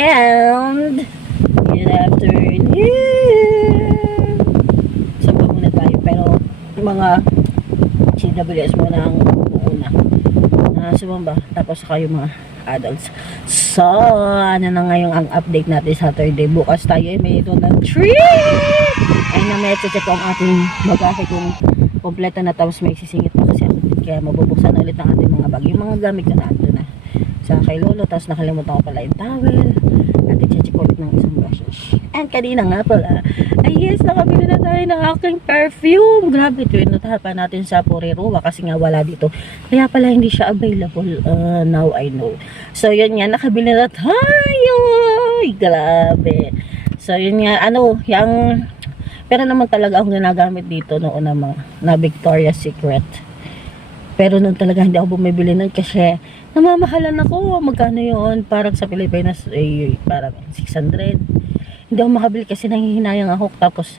And, good afternoon. Saan pa muna tayo? Pero, mga CWS muna ang una. Uh, sumamba. Tapos yung mga adults. So, ano na ngayon ang update natin Saturday. Bukas tayo ay may ito ng trip! Ay na may check ko ang ating bagahe kung kompleto na tapos may sisingit pa kasi ako kaya mabubuksan ulit ang ating mga bag. Yung mga gamit na ando na sa kay Lolo tapos nakalimutan ko pala yung towel at i-check ko ulit ng isang brushes. And kanina nga pala, ay yes, nakabili na tayo ng aking perfume. Grabe, twinutahan pa natin sa Puriruwa kasi nga wala dito. Kaya pala hindi siya available. Uh, now I know. So yun nga, nakabili na tayo. Ay, grabe. So yun nga, ano, yung pero naman talaga ang ginagamit dito noon na mga na Victoria's Secret. Pero noon talaga hindi ako bumibili nun kasi namamahalan ako. Magkano yun? Parang sa Pilipinas, eh, parang 600. Hindi ako makabili kasi nanghihinayang ako. Tapos,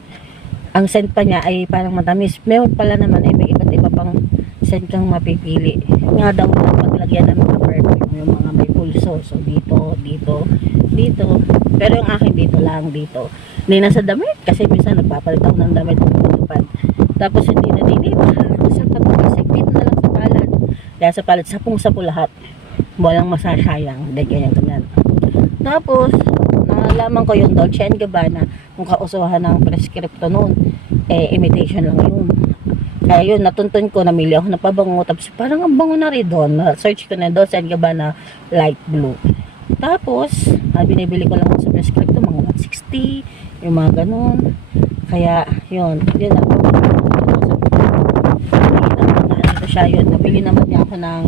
ang scent pa niya ay parang matamis. Meron pala naman ay may iba't iba pang scent kang mapipili. Nga daw na paglagyan ng mga perfume, yung mga may pulso. So, dito, dito, dito. Pero yung akin dito lang, dito. Hindi na sa damit. Kasi minsan nagpapalit ako ng damit ng. Tapos hindi na din Sa pagkakasik, dito na lang sa palad. Dahil sa palad, sapong-sapo lahat. Walang masasayang. Hindi ganyan ganyan. Tapos, nalaman ko yung Dolce Gabbana, kung kausuhan ng prescripto noon, eh, imitation lang yun. Kaya yun, natuntun ko, namili ako ng pabango. Tapos parang ang bango na rin doon. Search ko na Dolce Gabbana light blue. Tapos, ah, binibili ko lang sa prescripto, mga 160, yung mga ganun. Kaya, yun, yun lang. Nakita ko dito siya yun. Nabili naman niya ng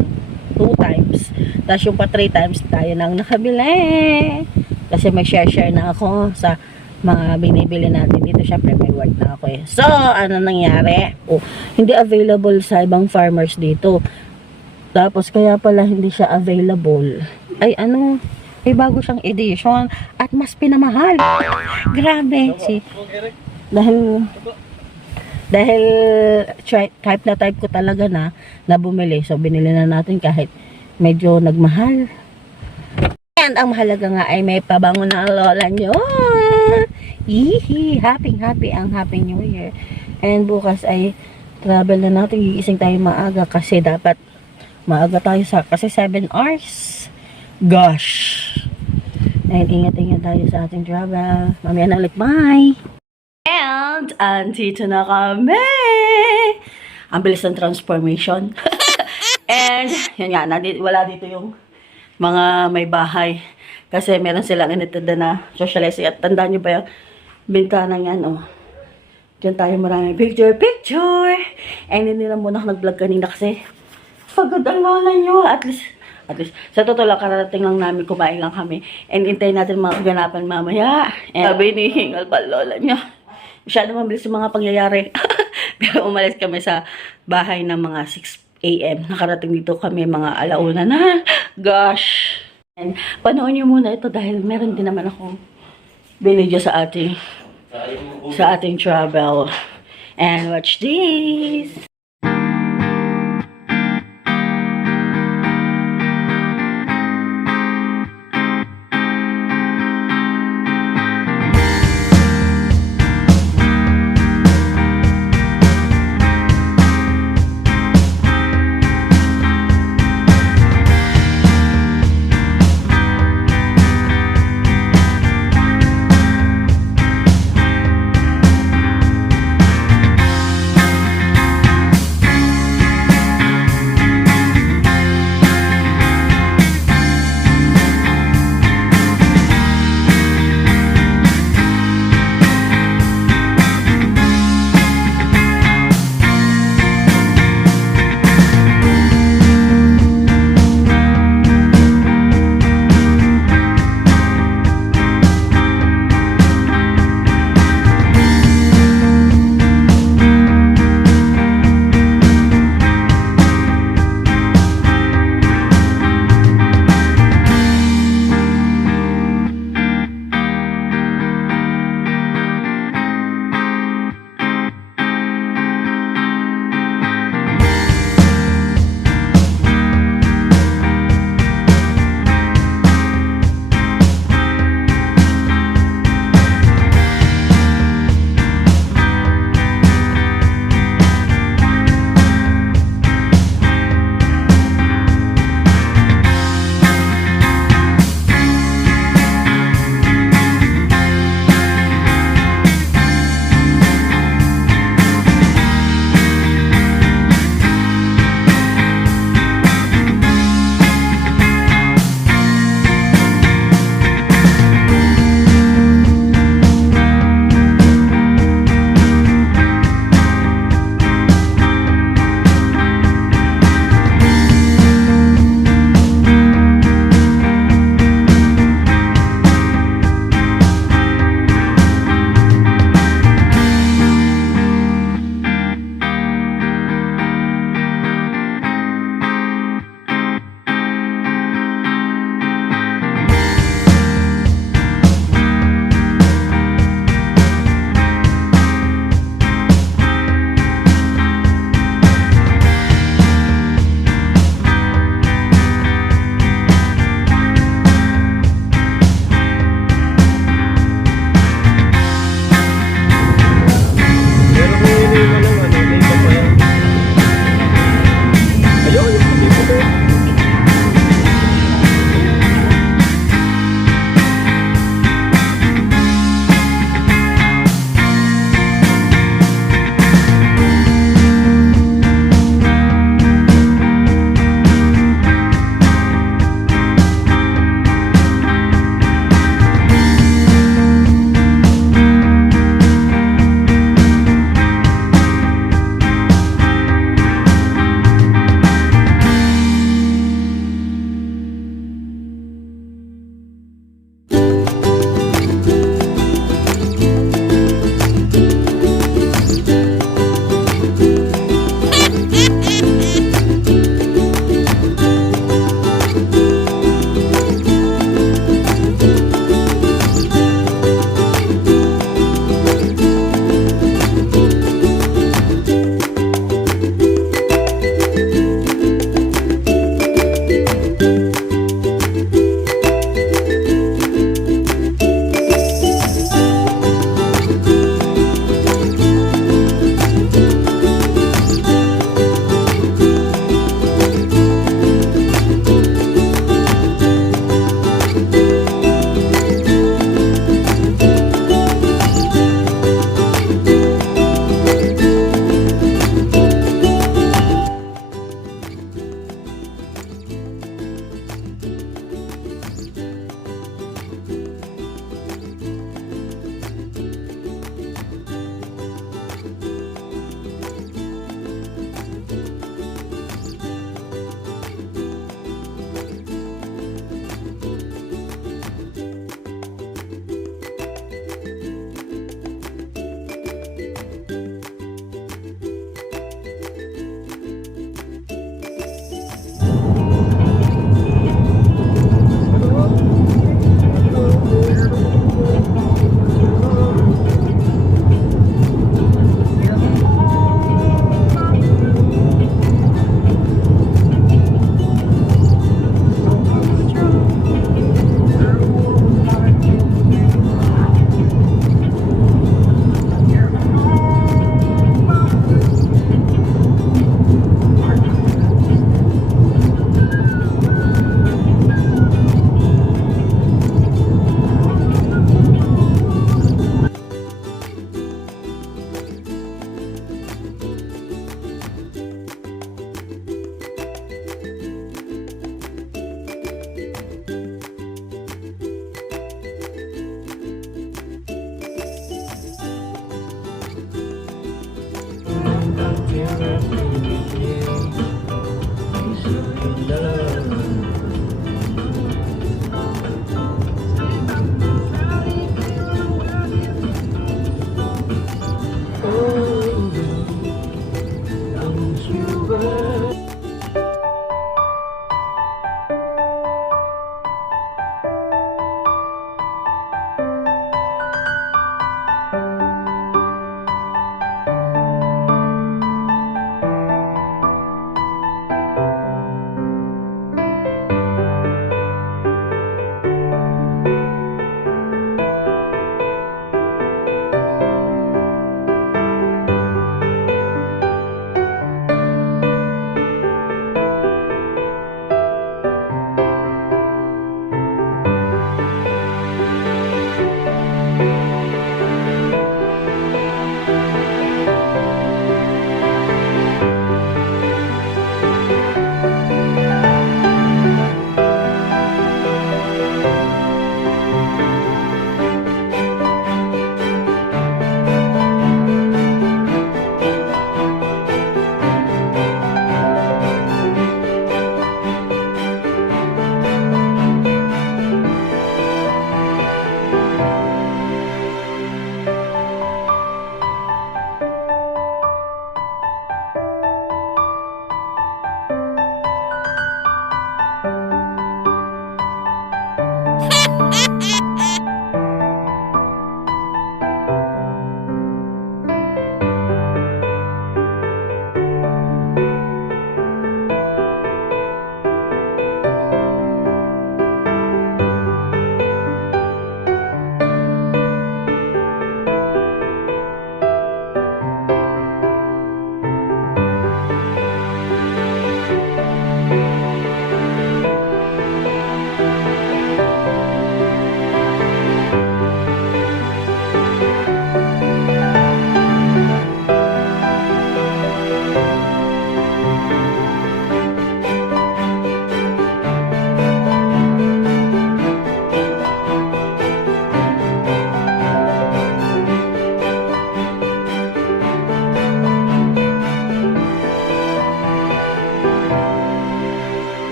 2 times. Tapos yung pa 3 times tayo nang nakabili. Kasi may share-share na ako sa mga binibili natin dito. Syempre may work na ako eh. So, ano nangyari? Oh, hindi available sa ibang farmers dito. Tapos kaya pala hindi siya available. Ay ano, may bago siyang edition at mas pinamahal. Grabe. Si, dahil dahil type na type ko talaga na na bumili. So binili na natin kahit medyo nagmahal. And ang mahalaga nga ay may pabango na ang lola nyo. Hihi, happy happy ang happy new year. And bukas ay travel na natin. Gigising tayo maaga kasi dapat maaga tayo sa kasi 7 hours. Gosh. And ingat-ingat tayo sa ating travel. Mamaya na ulit. Bye! And, andito na kami! Ang bilis ng transformation. And, yun nga, nandito, wala dito yung mga may bahay. Kasi meron silang initanda na socializing. At tandaan nyo ba yung bintana yan, oh. Diyan tayo marami picture, picture! And hindi na muna ako nag-vlog kanina kasi pagod ang lola nyo. At least, at least, sa totoo lang, kararating lang namin, kumain lang kami. And hintayin natin mga kaganapan mamaya. And sabi ni Hingal pa lola niya, masyado mabilis yung mga pangyayari. Pero umalis kami sa bahay ng mga 6 a.m. Nakarating dito kami mga alauna na. Gosh! And panoorin nyo muna ito dahil meron din naman akong binidyo sa ating sa ating travel. And watch this! love.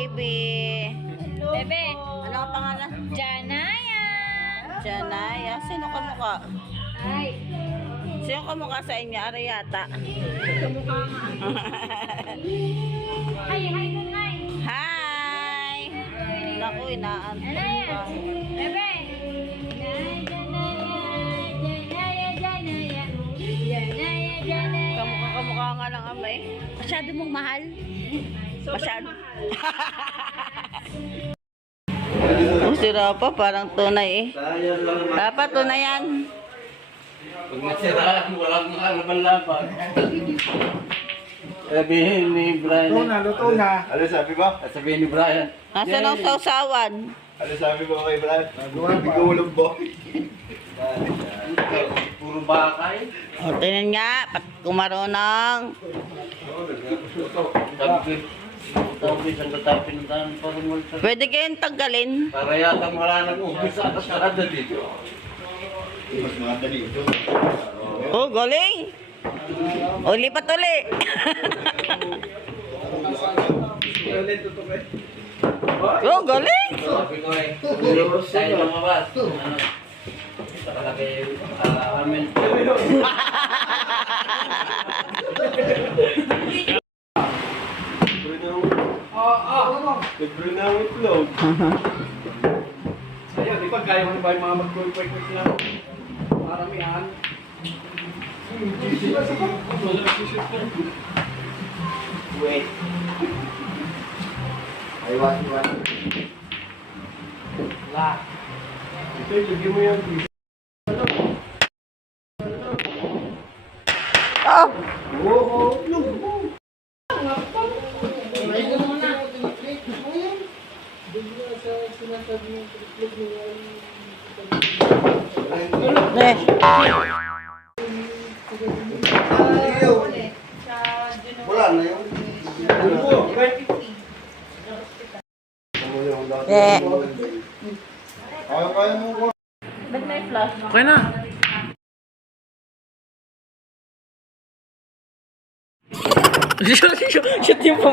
Baby. Bebe, Ano ang pangalan? Janaya! Janaya. Sino ka mukha? Ay, Sino ka mukha sa inyo? Ari yata. kamukha nga. Hi, hi, hi. Hi! Naku, inaan. Ano yan? Bebe! Janaya, Janaya, Janaya, Janaya. Kamukha kamukha nga lang amay. Masyado mong mahal. Masyado. Ang sira pa, parang tunay eh. Dapat tunay yan. Pag nasiraan, walang laban-laban. Sabihin ni Brian. Luto na, luto na. Ano sabi mo? Sabihin ni Brian. Nasaan ang sausawan? Ano sabi mo kay Brad? Bigulong bo. Puro bakay. O, tingnan nga, pat kumarunong. Sabi Pwede kayong tanggalin. Para yata wala nang ubus sa kasada dito. Mas madali ito. Oh, galing! O, lipat uli. oh, galing! Sabi ko eh, hindi tayo lumabas. Ano? Nakalagay ah, amin. Libre na ang itlog. Ayun, di ba kaya mo ba yung mga mag-quick-quick na maramihan? Wait. Aywan, aywan. La. Ito, ilagay mo yan. Eh, Wala na yun. eh. Kaya kaya mo ko. Ba't may flash? Okay na. Shoot yung